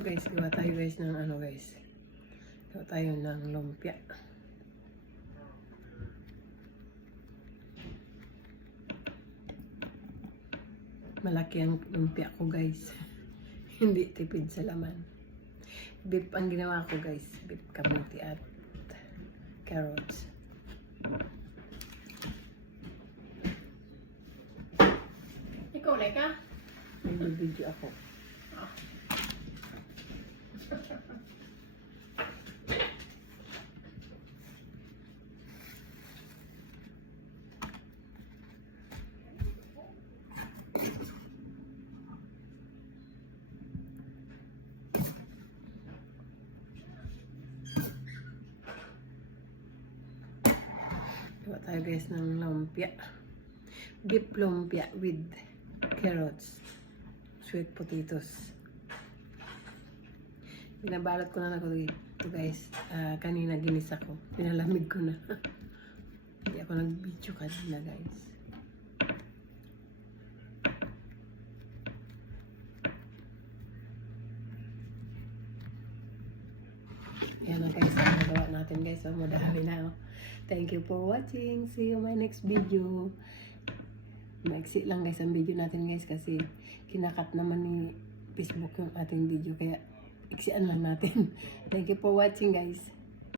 Guys, gawa tayo guys ng ano guys. Gawa tayo ng lumpia. Malaki ang lumpia ko guys. Hindi tipid sa laman. Beef ang ginawa ko guys. Beef kamuti at carrots. Ikaw, Leka? Nag-video ako. Gawa tayo guys ng lumpia. Beef lumpia with carrots. Sweet potatoes. Binabalot ko na ako dito guys. Kanina ginisa ko. Pinalamig ko na. Hindi ako nag-video kanina guys. Yan na guys. Ang nagawa natin guys. So, madami na. Thank you for watching. See you my next video. Maiksi lang guys ang video natin guys kasi kinakat naman ni Facebook yung ating video kaya iksian lang natin. Thank you for watching guys.